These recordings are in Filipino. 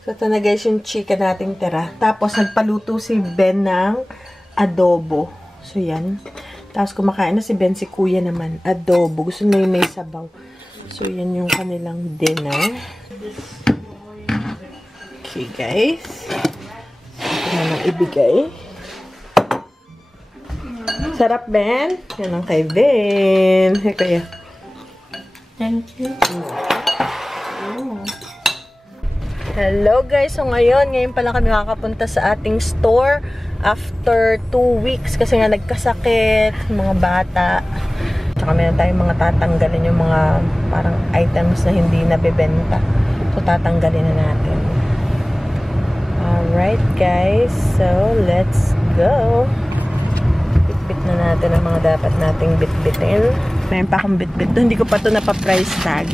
So, ito na guys yung chicken nating tira. Tapos, nagpaluto si Ben ng adobo. So, yan. Tapos, kumakain na si Ben, si kuya naman. Adobo. Gusto na yung may sabaw. So, yan yung kanilang dinner. Okay, guys. Ito na lang ibigay. Sarap, Ben? Yan ang kay Ben. Hey, kuya. Thank you. Hello guys, so ngayon pa lang kami makakapunta sa ating store after 2 weeks kasi nga nagkasakit yung mga bata. Tsaka meron tayong mga tatanggalin yung mga parang items na hindi nabebenta. So tatanggalin na natin. Alright guys, so let's go. Bitbit na natin ang mga dapat nating bitbitin. Meron pa akong bitbit. Hindi ko pa ito napa-price tag.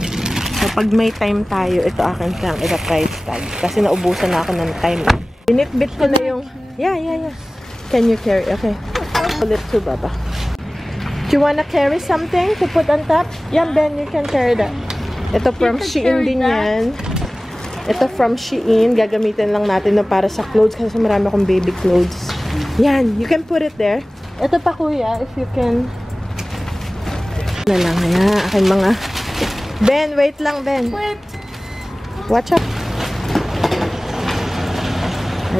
So, pag may time tayo, ito akin lang, ita-price tag. Kasi naubusan na ako ng time. Binitbit ko na yung... Yeah. Can you carry? Okay. Ulit to Baba. Do you wanna carry something to put on top? Yeah, Ben, you can carry that. Ito from Shein din yan. Ito from Shein. Gagamitin lang natin no, para sa clothes kasi marami akong baby clothes. Yan, you can put it there. Ito pa kuya, if you can... Na lang, ayan, aking mga... Ben, wait lang, Ben. Wait. Watch out.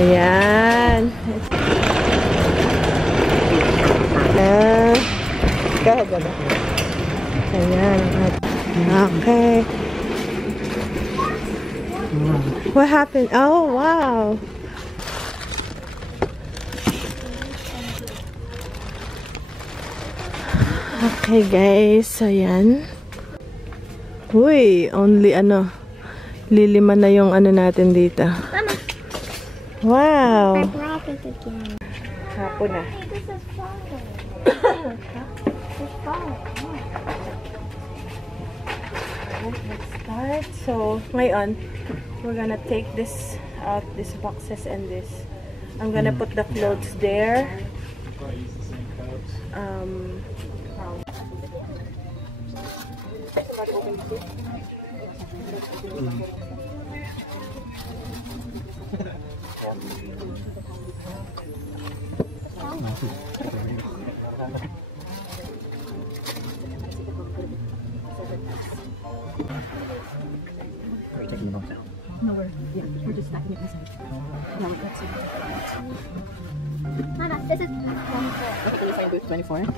Ayan. Ayan. Okay. What happened? Oh, wow. Okay, guys. Ayan. Uy, only lilima na yung natin dito. Wow. Hapon na. Let's start. So, ngayon, we're gonna take this out, these boxes and this. I'm gonna put the clothes there. No, we're just stacking it inside. No, let's see. Mama, this is 24. Okay, can you find booth 24?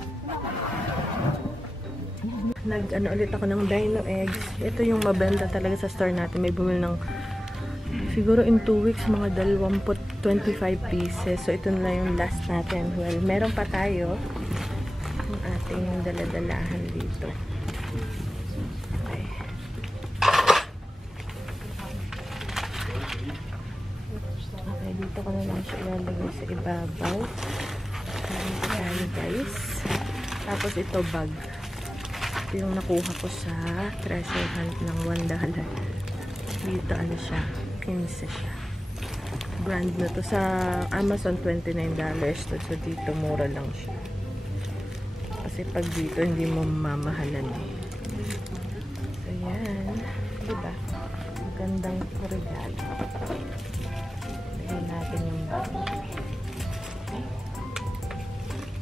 Ulit ako ng dino eggs. Ito yung mabenta talaga sa store natin. May bumili ng siguro in 2 weeks mga 25 pieces. So ito na yung last natin. Well, meron pa tayo yung ating daladalahan dito. Okay. Okay, dito ko na lang siya ilalagay sa ibabaw. Dito tayo guys. Tapos ito bag. Ito yung nakuha ko sa treasure hunt ng $1. Dito siya, 15 siya. Brand na to sa Amazon, $29 to. So dito mura lang siya. Kasi pag dito hindi mo mamahalan eh. So yan, diba? Magandang regalo. Lagyan natin yung bag.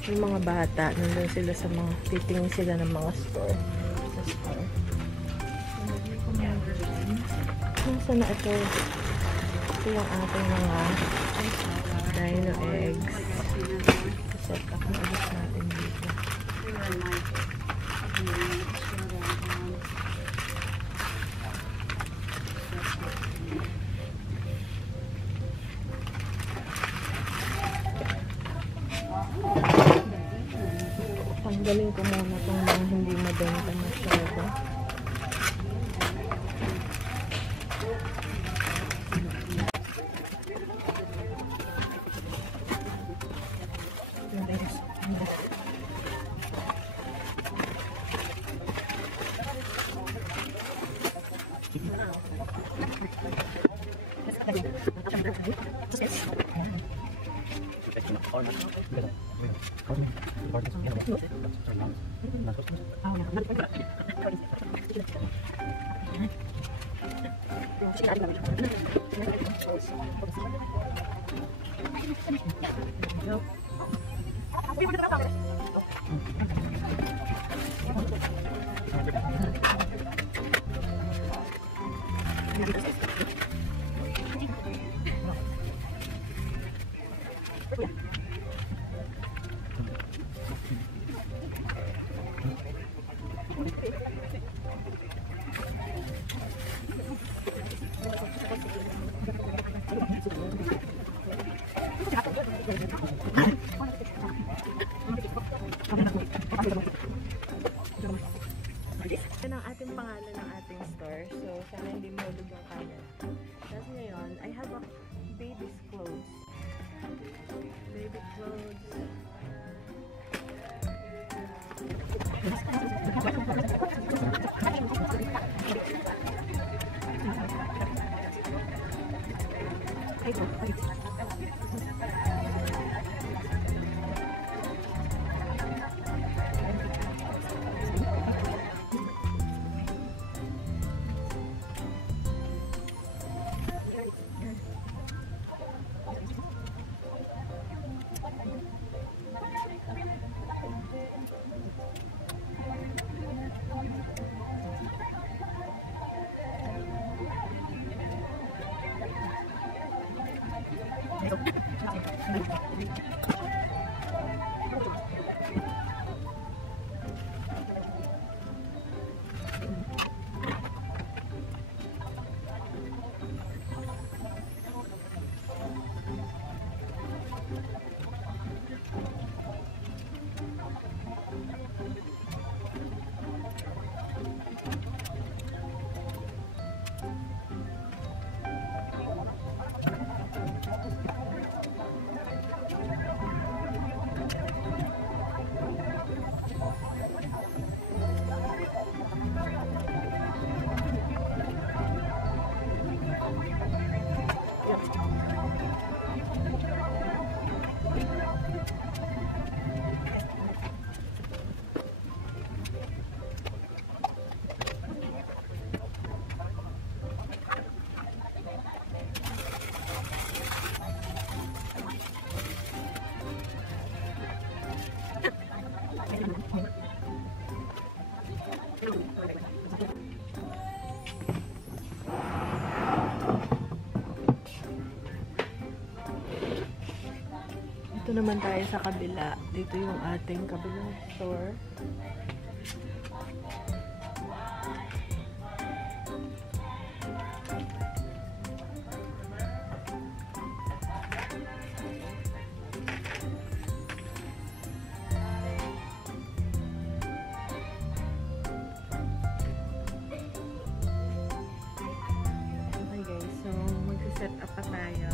Yung mga bata, nandun sila sa mga, titingin sila ng mga store. Sa store. Nasa na ito? Ito yung ating mga dino eggs. Set up na ulit natin dito. Tanggalin ko muna itong mga hindi mabenta masyado. Yan ang ating pangalan ng ating store. So, sana hindi mahulog yung camera. Tapos ngayon, I have a baby's clothes. Baby clothes. Dito naman tayo sa kabila. Dito yung ating kabilang store. Okay guys, so mag-set up pa tayo.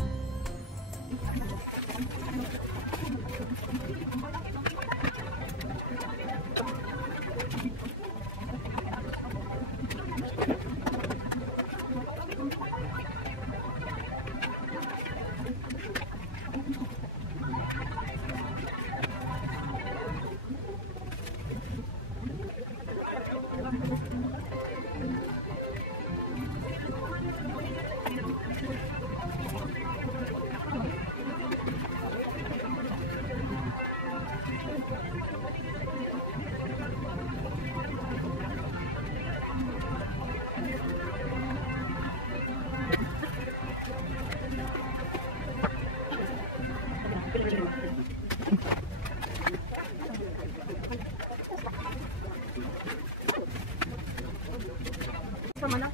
Sama na.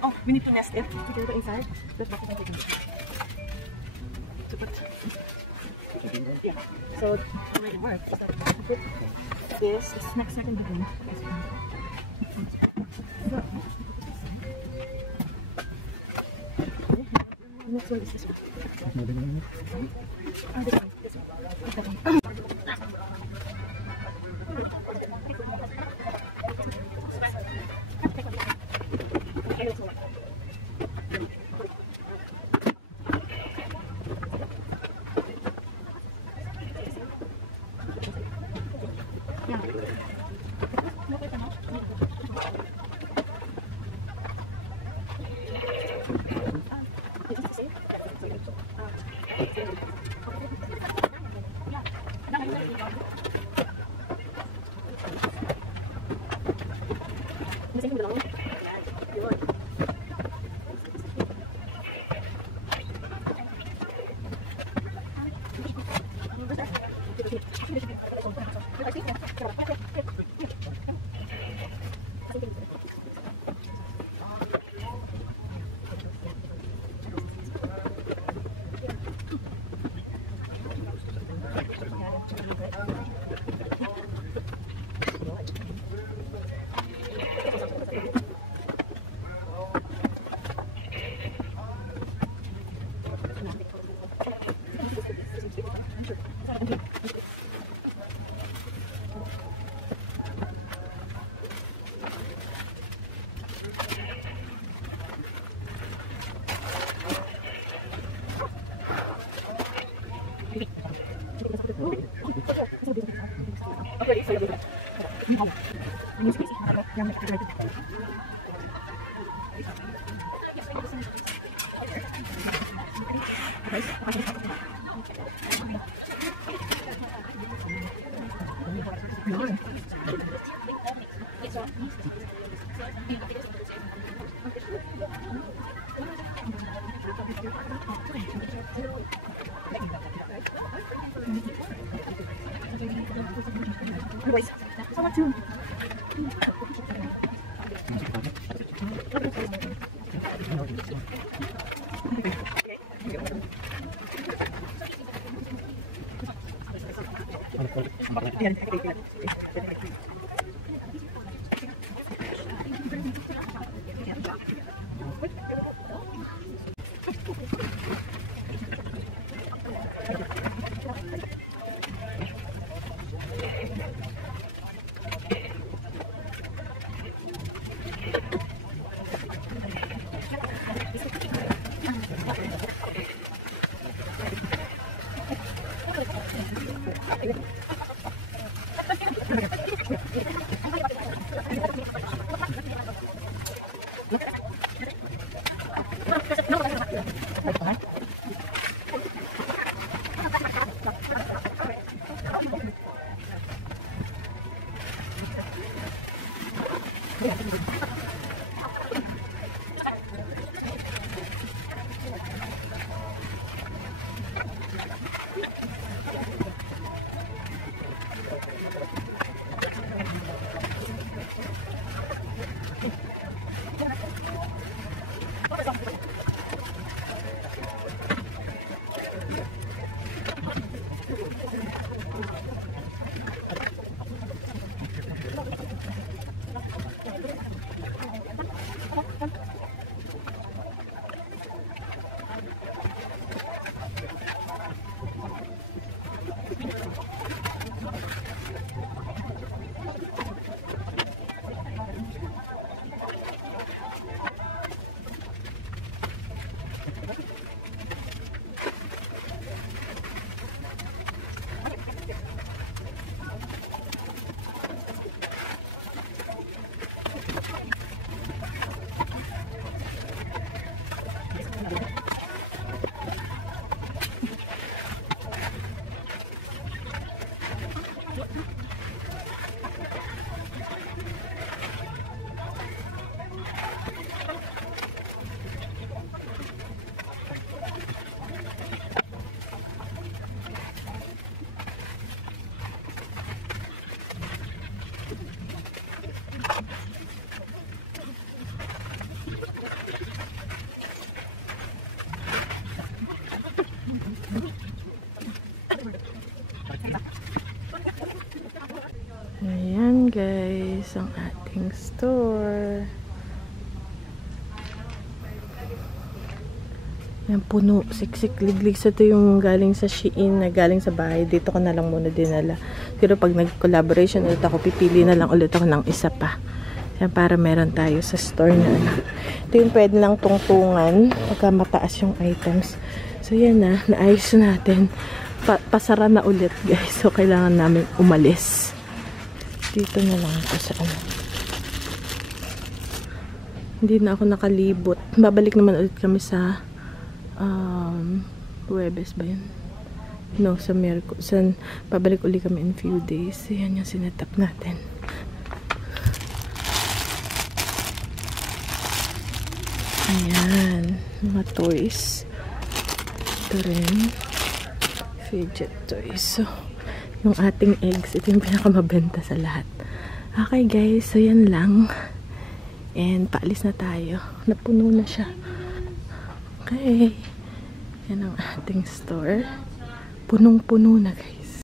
Oh, we need to nest it. We can go inside. Let's walk inside. So, the way it works is that you put this next second begin. So, next one is this one. Oh, this one. This one. Yeah. Ayan guys, ang ating store. Yan, puno, siksik, liglig. So, ito yung galing sa Shein na galing sa bahay. Dito ko na lang muna dinala. Pero pag nag-collaboration ulit ako, pipili na lang ulit ako ng isa pa. Yan, para meron tayo sa store na. Ito yung pwede lang tungtungan pagka mataas yung items. So, yan na. Naayos natin. Pasara na ulit guys. So, kailangan namin umalis. Dito na lang ako sa ano. Hindi na ako nakalibot. Babalik naman ulit kami sa Huwebes ba yun? No, sa Miyerkules. Babalik ulit kami in few days. Yan yung sinetap natin. Ayan. Mga toys. Ito rin. Fidget toys. So, yung ating eggs, ito yung pinakamabenta sa lahat. Okay guys, so yan lang. And paalis na tayo. Napuno na siya. Okay. Yan ang ating store. Punong-puno na guys.